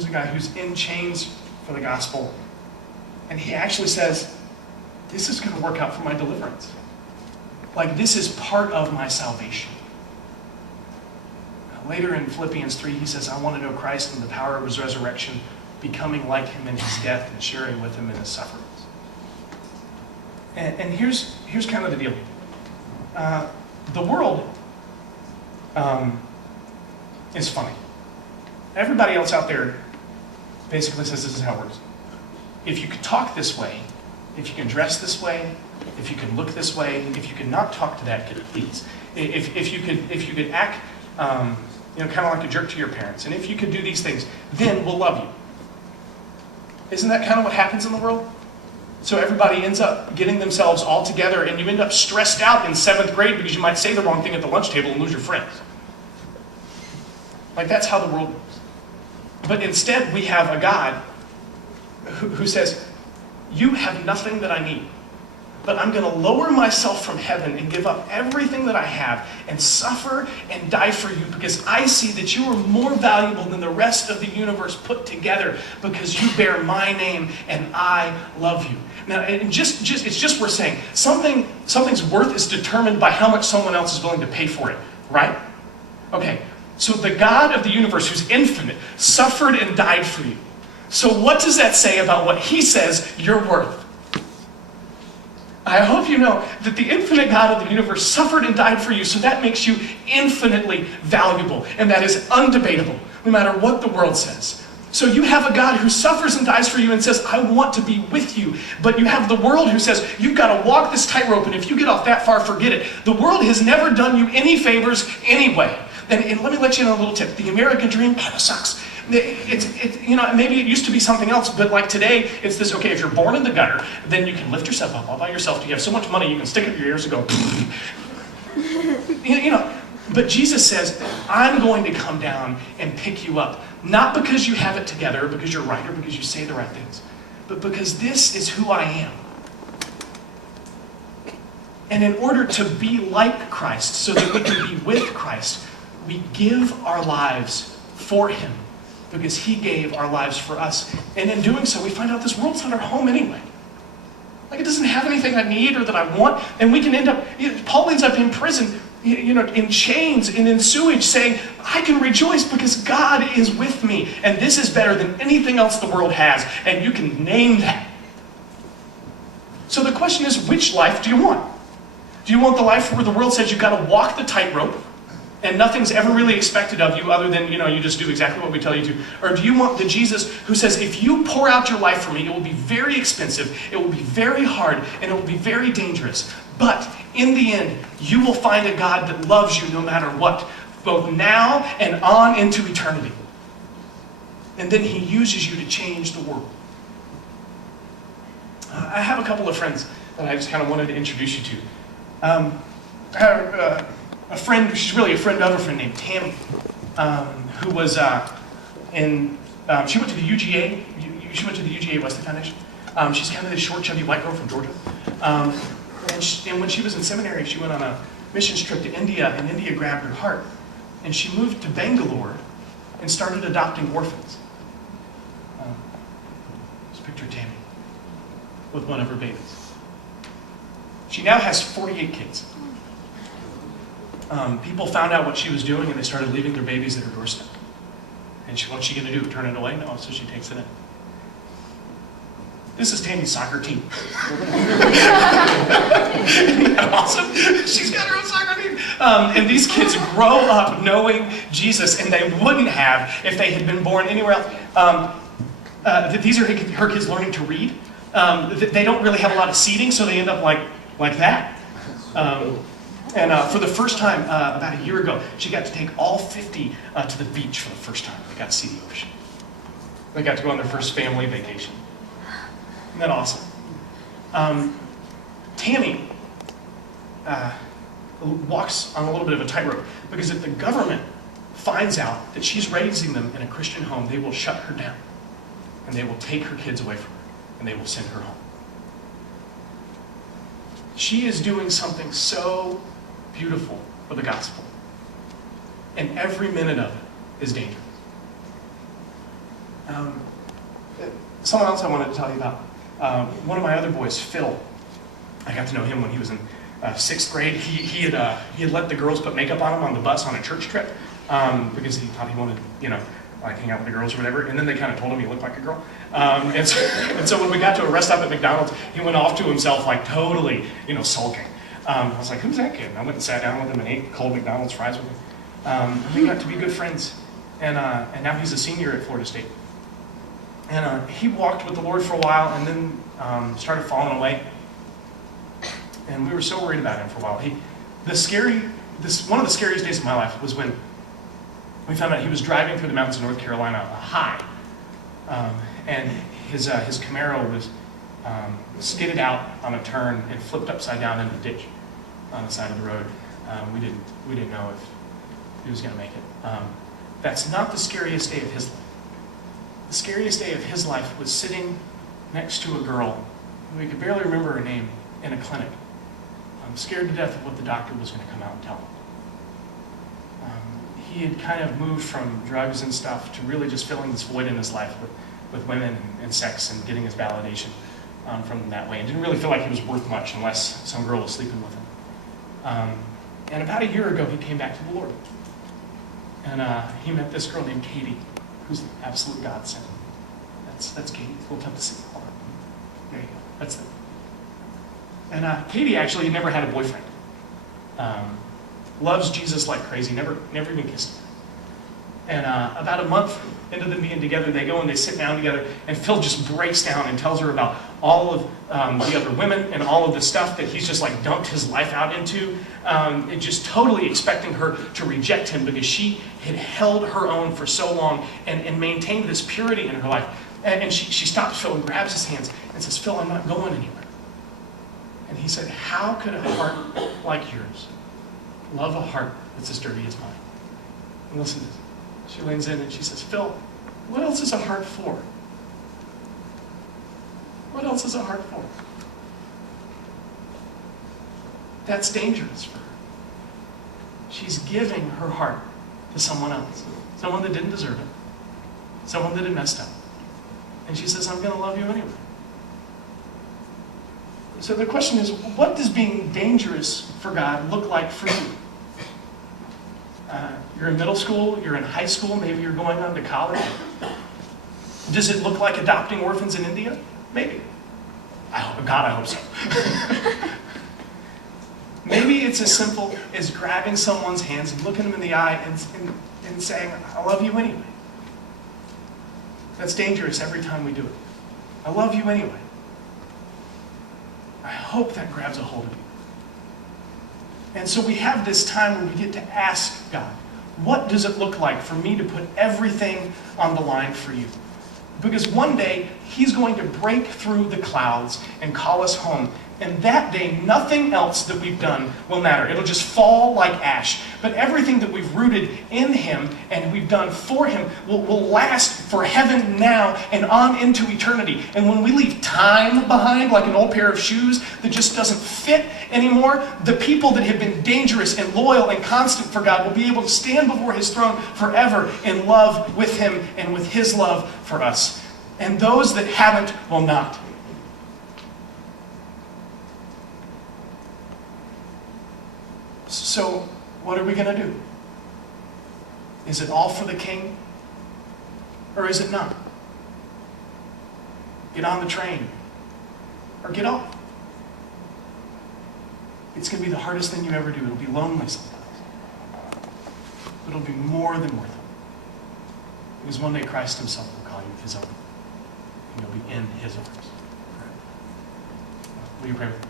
Here's a guy who's in chains for the gospel. And he actually says, this is going to work out for my deliverance. Like, this is part of my salvation. Later in Philippians 3, he says, I want to know Christ and the power of his resurrection, becoming like him in his death and sharing with him in his sufferings. And here's kind of the deal. The world is funny. Everybody else out there basically says this is how it works. If you could talk this way, if you can dress this way, if you can look this way, if you can not talk to that kid, please. If you could act, kind of like a jerk to your parents, and if you could do these things, then we'll love you. Isn't that kind of what happens in the world? So everybody ends up getting themselves all together, and you end up stressed out in 7th grade because you might say the wrong thing at the lunch table and lose your friends. Like, that's how the world works. But instead, we have a God who says, you have nothing that I need, but I'm going to lower myself from heaven and give up everything that I have and suffer and die for you because I see that you are more valuable than the rest of the universe put together because you bear my name and I love you. Now, it's just worth saying, something's worth is determined by how much someone else is willing to pay for it, right? Okay, so the God of the universe, who's infinite, suffered and died for you. So what does that say about what he says you're worth? I hope you know that the infinite God of the universe suffered and died for you, so that makes you infinitely valuable, and that is undebatable, no matter what the world says. So you have a God who suffers and dies for you and says, I want to be with you. But you have the world who says, you've got to walk this tightrope, and if you get off that far, forget it. The world has never done you any favors anyway. And let me let you know a little tip. The American dream kind of sucks. Maybe it used to be something else, but like today, it's this, okay, if you're born in the gutter, then you can lift yourself up all by yourself. You have so much money, you can stick up your ears and go, But Jesus says, I'm going to come down and pick you up. Not because you have it together, or because you're right, or because you say the right things, but because this is who I am. And in order to be like Christ, so that we can be with Christ, we give our lives for him. Because he gave our lives for us. And in doing so, we find out this world's not our home anyway. Like, it doesn't have anything I need or that I want. And we can end up, Paul ends up in prison, in chains and in sewage, saying, I can rejoice because God is with me. And this is better than anything else the world has. And you can name that. So the question is, which life do you want? Do you want the life where the world says you've got to walk the tightrope, and nothing's ever really expected of you other than, you just do exactly what we tell you to? Or do you want the Jesus who says, if you pour out your life for me, it will be very expensive, it will be very hard, and it will be very dangerous. But in the end, you will find a God that loves you no matter what, both now and on into eternity. And then he uses you to change the world. I have a couple of friends that I just kind of wanted to introduce you to. I have a friend, she's really a friend of a friend named Tammy, who was she went to the UGA, she went to the UGA Wesley Foundation. She's kind of this short, chubby white girl from Georgia. And when she was in seminary, she went on a missions trip to India, and India grabbed her heart. And she moved to Bangalore and started adopting orphans. Just picture Tammy with one of her babies. She now has 48 kids. People found out what she was doing, and they started leaving their babies at her doorstep. And what's she going to do? Turn it away? No, so she takes it in. This is Tammy's soccer team. Isn't that awesome? She's got her own soccer team. And these kids grow up knowing Jesus, and they wouldn't have if they had been born anywhere else. These are her kids learning to read. They don't really have a lot of seating, so they end up like that. And for the first time, about a year ago, she got to take all 50 to the beach for the first time. They got to see the ocean. They got to go on their first family vacation. Isn't that awesome? Tammy walks on a little bit of a tightrope, because if the government finds out that she's raising them in a Christian home, they will shut her down, and they will take her kids away from her, and they will send her home. She is doing something so beautiful for the gospel, and every minute of it is dangerous. Someone else I wanted to tell you about, one of my other boys, Phil. I got to know him when he was in 6th grade. He had let the girls put makeup on him on the bus on a church trip because he thought he wanted, like hang out with the girls or whatever. And then they kind of told him he looked like a girl. And so when we got to a rest stop at McDonald's, he went off to himself like totally, sulking. I was like, who's that kid? And I went and sat down with him and ate cold McDonald's fries with him. And we got to be good friends. And now he's a senior at Florida State. And he walked with the Lord for a while and then started falling away. And we were so worried about him for a while. One of the scariest days of my life was when we found out he was driving through the mountains of North Carolina high. And his Camaro was skidded out on a turn and flipped upside down in the ditch on the side of the road. We didn't know if he was going to make it. That's not the scariest day of his life. The scariest day of his life was sitting next to a girl who he could barely remember her name in a clinic. Scared to death of what the doctor was going to come out and tell him. He had kind of moved from drugs and stuff to really just filling this void in his life with women and sex and getting his validation from them that way. And didn't really feel like he was worth much unless some girl was sleeping with him. And about a year ago, he came back to the Lord. And he met this girl named Katie, who's an absolute godsend. That's Katie. It's a little tough to see. Hold on. There you go. That's it. And Katie actually never had a boyfriend. Loves Jesus like crazy. Never even kissed him. And about a month into them being together, they go and they sit down together, and Phil just breaks down and tells her about all of the other women and all of the stuff that he's just like dumped his life out into, and just totally expecting her to reject him because she had held her own for so long and maintained this purity in her life. And she stops Phil and grabs his hands and says, Phil, I'm not going anywhere. And he said, how could a heart like yours love a heart that's as dirty as mine? And listen to this. She leans in and she says, Phil, what else is a heart for? What else is a heart for? That's dangerous for her. She's giving her heart to someone else. Someone that didn't deserve it. Someone that had messed up. And she says, I'm going to love you anyway. So the question is, what does being dangerous for God look like for you? You're in middle school, you're in high school, maybe you're going on to college. Does it look like adopting orphans in India? Maybe. I hope so. Maybe it's as simple as grabbing someone's hands and looking them in the eye and saying, I love you anyway. That's dangerous every time we do it. I love you anyway. I hope that grabs a hold of you. And so we have this time where we get to ask God, what does it look like for me to put everything on the line for you? Because one day, He's going to break through the clouds and call us home. And that day, nothing else that we've done will matter. It'll just fall like ash. But everything that we've rooted in Him and we've done for Him will last for heaven now and on into eternity. And when we leave time behind, like an old pair of shoes that just doesn't fit anymore, the people that have been dangerous and loyal and constant for God will be able to stand before His throne forever in love with Him and with His love for us. And those that haven't will not. So, what are we going to do? Is it all for the King? Or is it not? Get on the train. Or get off. It's going to be the hardest thing you ever do. It'll be lonely sometimes. But it'll be more than worth it. Because one day Christ Himself will call you His own. And you'll be in His arms. Will you pray with me?